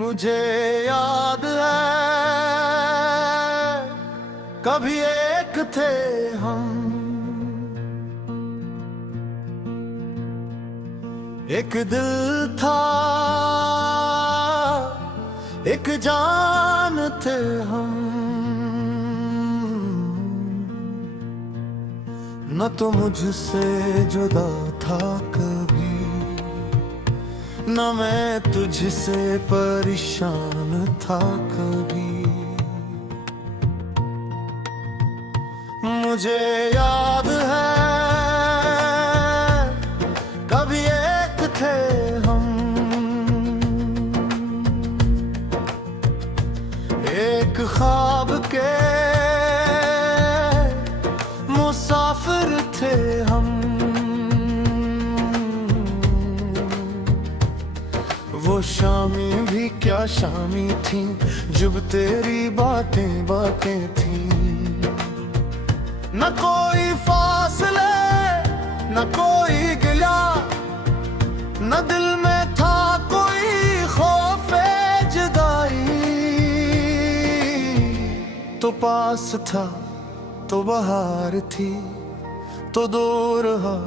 मुझे याद है कभी एक थे हम, एक दिल था एक जान थे हम। न तो मुझसे जुदा था कभी, न मैं तुझसे परेशान था कभी। मुझे याद है कभी एक थे हम, एक ख्वाब के मुसाफिर थे हम। वो शामी भी क्या शामी थी जब तेरी बातें बातें थी। न कोई फासले न कोई गिला, न दिल में था कोई खौफे जुदाई। तो पास था तो बहार थी, तो दूर रहा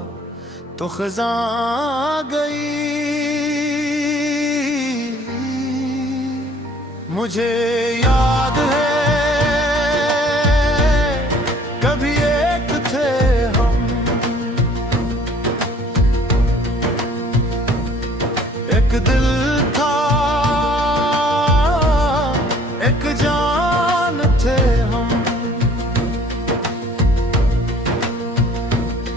तो खज़ां गई। मुझे याद है कभी एक थे हम, एक दिल था एक जान थे हम।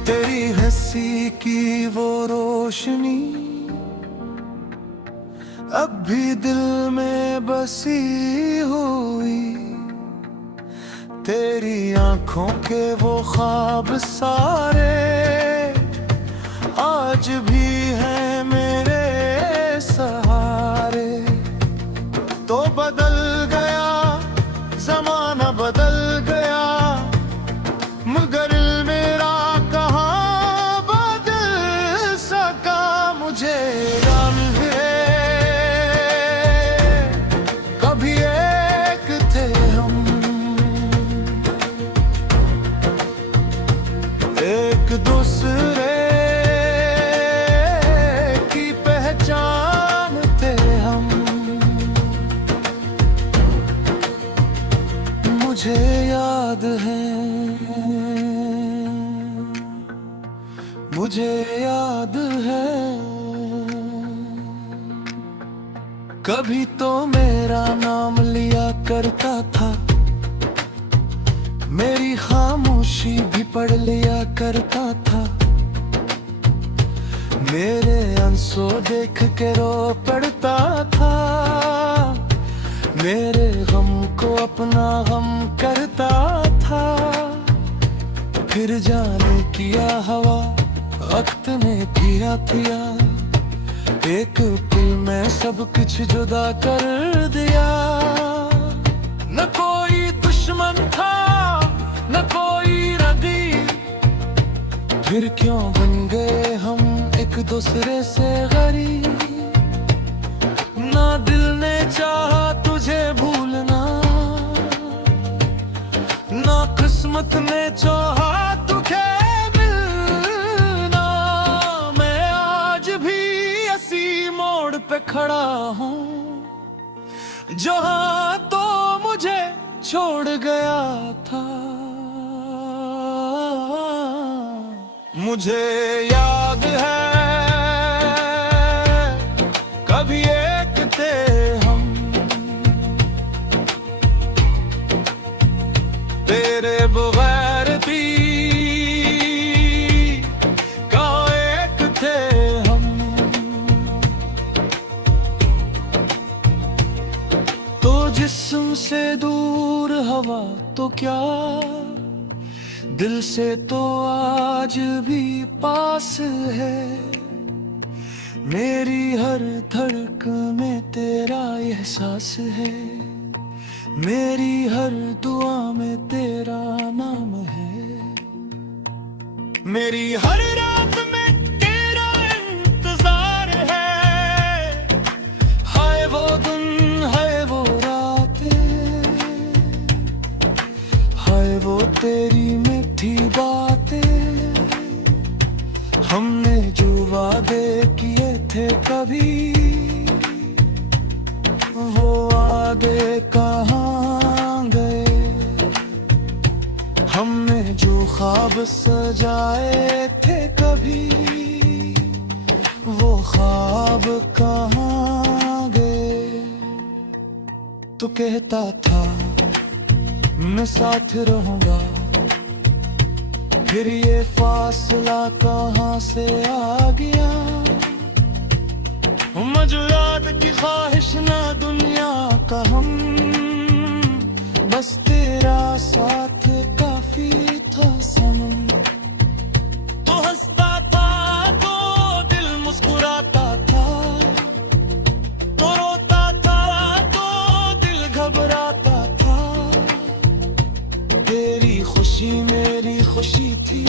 तेरी हंसी की वो रोशनी अब भी दिल में बसी हुई, तेरी आंखों के वो ख्वाब सारे आज भी हैं मेरे सहारे। तो बदल गया ज़माना बदल गया, मगर मेरा कहाँ बदल सका। मुझे याद है कभी एक थे हम, एक दूसरे की पहचान थे हम। मुझे याद है मुझे याद है कभी तो मेरा नाम लिया करता था, मेरी खामोशी भी पढ़ लिया करता था। मेरे आंसू देख के रो पड़ता था, मेरे गम को अपना गम करता था। फिर जाने किया हवा वक्त ने पिया पिया, एक पल में सब कुछ जुदा कर दिया। न कोई दुश्मन था न कोई रगी, फिर क्यों बन गए हम एक दूसरे से गरीब। ना दिल ने चाहा तुझे भूलना, ना किस्मत ने चाहा तुझे मिलना। मैं आज भी इसी मोड़ पे खड़ा हूँ जहाँ तो मुझे छोड़ गया था। मुझे याद है कभी एक थे हम, तेरे बगैर भी का एक थे हम। तो जिस्म से दूर हवा तो क्या, दिल से तो आज भी पास है। मेरी हर धड़कन में तेरा एहसास है, मेरी हर दुआ में तेरा नाम है। मेरी हर रात में तेरा इंतजार है, हाय वो दिन हमने जो वादे किए थे कभी, वो वादे कहाँ गए? हमने जो ख्वाब सजाए थे कभी, वो ख्वाब कहाँ गए? तू कहता था मैं साथ रहूंगा, फिर ये फासला कहाँ से आ गया? मुझे याद की ख्वाहिश ना दुनिया का हम, बस तेरा साथ काफी था सनम। तो हंसता था तो दिल मुस्कुराता था, तो रोता था तो दिल घबराता था। तेरी खुशी मेरी खुशी थी,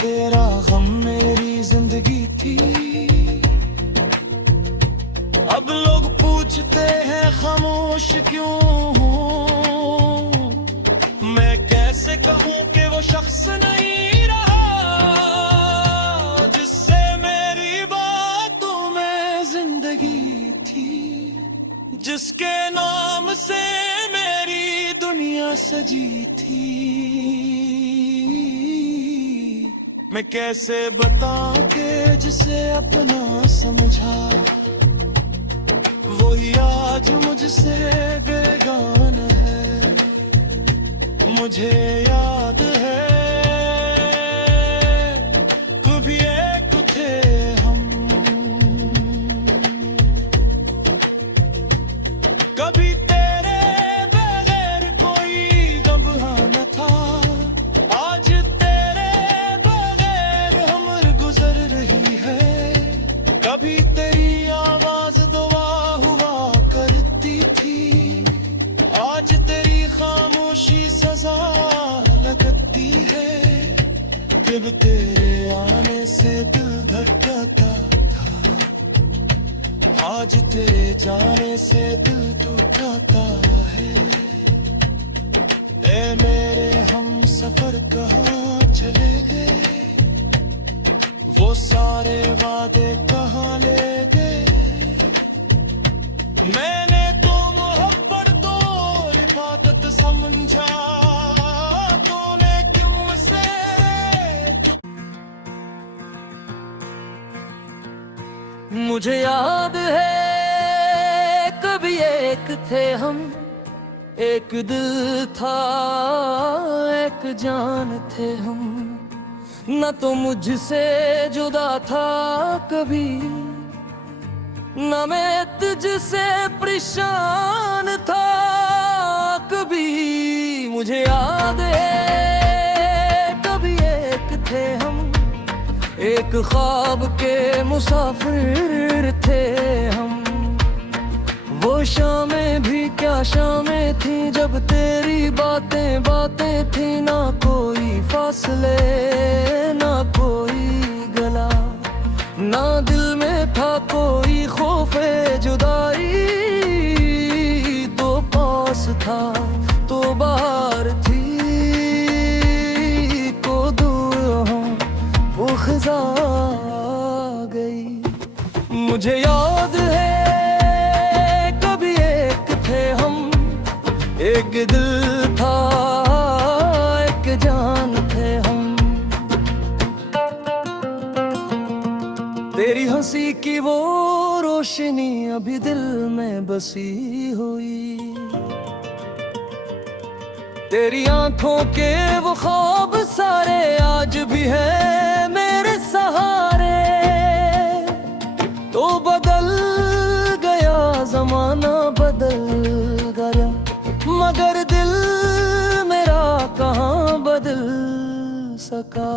तेरा गम मेरी जिंदगी थी। अब लोग पूछते हैं खामोश क्यों हूँ, मैं कैसे कहूँ कि वो शख्स नहीं रहा जिससे मेरी बातों में जिंदगी थी, जिसके नाम से मेरी दुनिया सजी थी। मैं कैसे बताऊं कि जिसे अपना समझा, वही आज मुझसे बेगाना है। मुझे याद है कभी एक थे हम, कभी तेरे बगैर कोई गम न था। आज तेरे बगैर उम्र गुजर रही है, कभी तेरी आवाज दुआ हुआ करती थी, आज तेरी खामोशी सजा लगती है। कब तेरे आने से दिल धड़कता था, आज तेरे जाने से दिल टूटता है। ए मेरे हम सफर कहाँ चले गए, वो सारे वादे कहाँ ले गए? मैंने तो मोहब्बत तो इबादत समझा, तूने क्यों से? मुझे याद है कभी एक थे हम, एक दिल था एक जान थे हम। न तो मुझसे जुदा था कभी, न मैं तुझसे परेशान था कभी। मुझे याद है कभी एक थे हम, एक ख्वाब के मुसाफिर थे हम। वो शामें भी क्या शामें थी जब तेरी बातें बातें थी। ना कोई फासले ना कोई गला, ना दिल में था कोई खौफे जुदाई। तो पास था तो बाहर थी, तो दूर हूँ वो खिजा गई। मुझे याद है कभी एक थे हम, एक दिल था एक जान थे हम। तेरी हंसी की वो रोशनी अभी दिल में बसी हुई, तेरी आंखों के वो ख्वाब सारे आज भी है मेरे सहारे। तो बदल गया जमाना बदल गया, मगर दिल मेरा कहाँ बदल सका।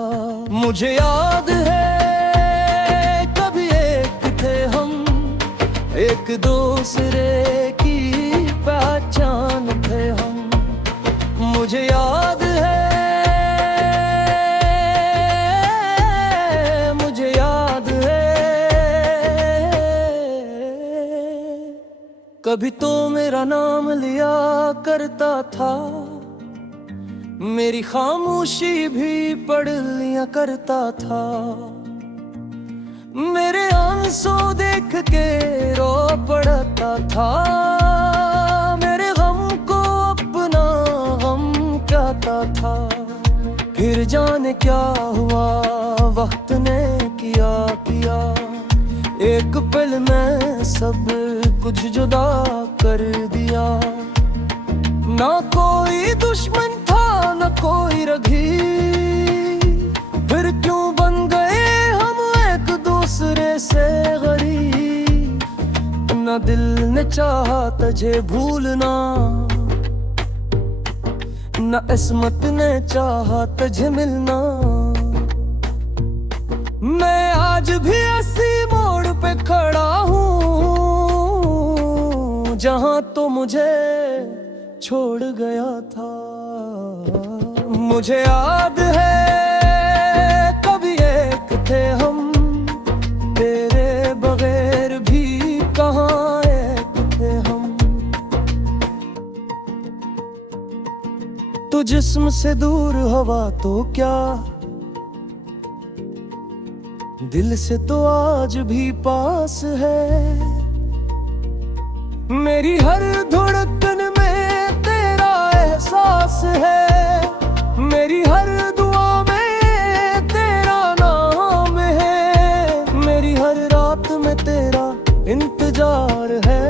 मुझे याद है कभी एक थे हम, एक दूसरे की पहचान थे हम। मुझे याद है मुझे याद है कभी तो मेरा नाम लिया करता था, मेरी खामोशी भी पढ़ लिया करता था। मेरे आंसू देख के रो पड़ता था। मेरे गम को अपना गम कहता था। फिर जाने क्या हुआ, वक्त ने किया किया। एक पल में सब कुछ जुदा कर दिया। ना कोई दुश्मन था ना कोई रगी, फिर क्यों बन गए हम एक दूसरे से गरीब। ना दिल ने चाहा तुझे भूलना, ना किस्मत ने चाहा तुझे मिलना। मैं आज भी ऐसी मोड़ पे खड़ा हूँ जहाँ तो मुझे छोड़ गया था। मुझे याद है कभी एक थे हम, तेरे बगैर भी कहाँ एक थे हम। तू जिस्म से दूर हवा तो क्या, दिल से तो आज भी पास है। मेरी हर धड़कन में तेरा एहसास है। मेरी हर दुआ में तेरा नाम है। मेरी हर रात में तेरा इंतजार है।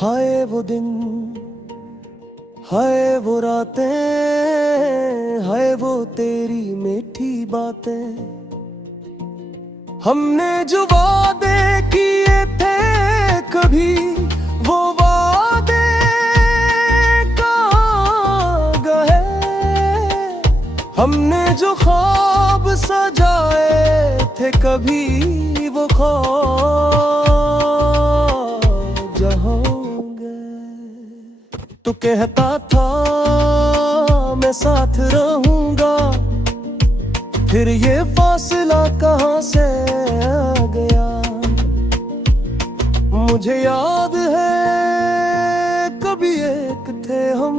हाय वो दिन, हाय वो रातें, हाय वो तेरी मीठी बातें। हमने जो वादे किए थे कभी, वो वादे कहाँ गए। हमने जो ख्वाब सजाए थे कभी, वो ख्वाब जहाँ गए। तू कहता था मैं साथ रहूंगा, फिर ये फासला कहाँ से आ गया। मुझे याद है कभी एक थे हम,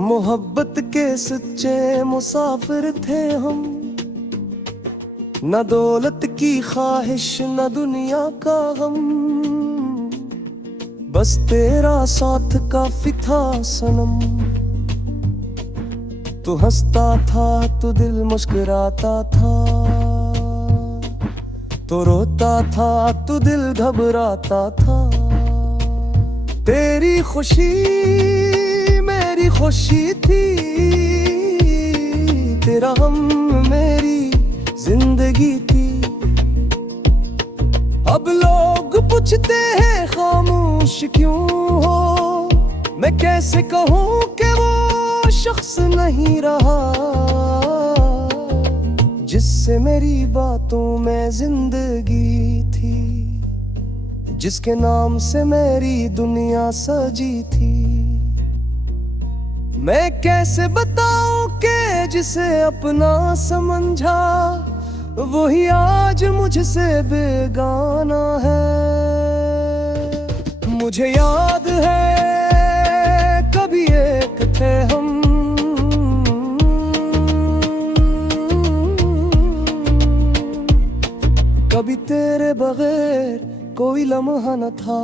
मोहब्बत के सच्चे मुसाफिर थे हम। न दौलत की ख्वाहिश न दुनिया का गम, बस तेरा साथ काफी था सनम। तू हंसता था तो दिल मुस्कुराता था, तो रोता था तो दिल घबराता था। तेरी खुशी मेरी खुशी थी, तेरा गम मेरी जिंदगी थी। अब लोग पूछते हैं खामोश क्यों हो, मैं कैसे कहूँ कि वो शख्स नहीं रहा जिससे मेरी बातों में जिंदगी थी, जिसके नाम से मेरी दुनिया सजी थी। मैं कैसे बताऊं कि जिसे अपना समझा, वही आज मुझसे बेगाना है। मुझे याद है कभी एक थे हम, कभी तेरे बगैर कोई लम्हा न था।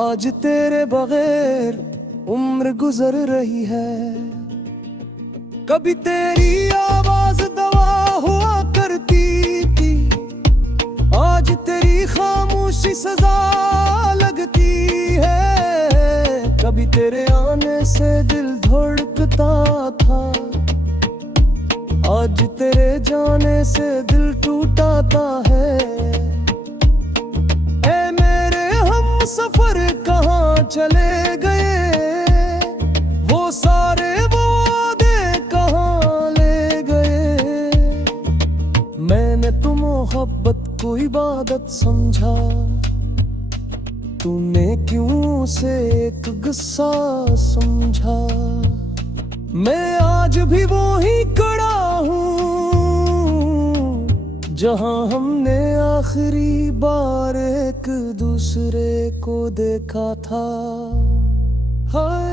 आज तेरे बगैर उम्र गुजर रही है। कभी तेरी आवाज दवा हुआ करती थी, आज तेरी खामोशी सजा लगती है। कभी तेरे आने से दिल धड़कता था, आज तेरे जाने से दिल टूटाता है। ऐ मेरे हम सफर कहाँ चले गए, वो सारे मोहब्बत को इबादत समझा, तूने क्यों उसे एक गुस्सा समझा। मैं आज भी वो ही खड़ा हूँ जहां हमने आखिरी बार एक दूसरे को देखा था। हाय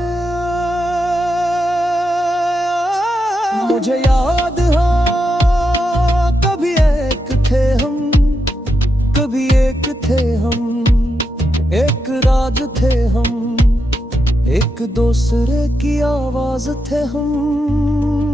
मुझे याद हाँ, कभी एक थे हम, कभी एक थे हम, एक राज थे हम, एक दूसरे की आवाज थे हम।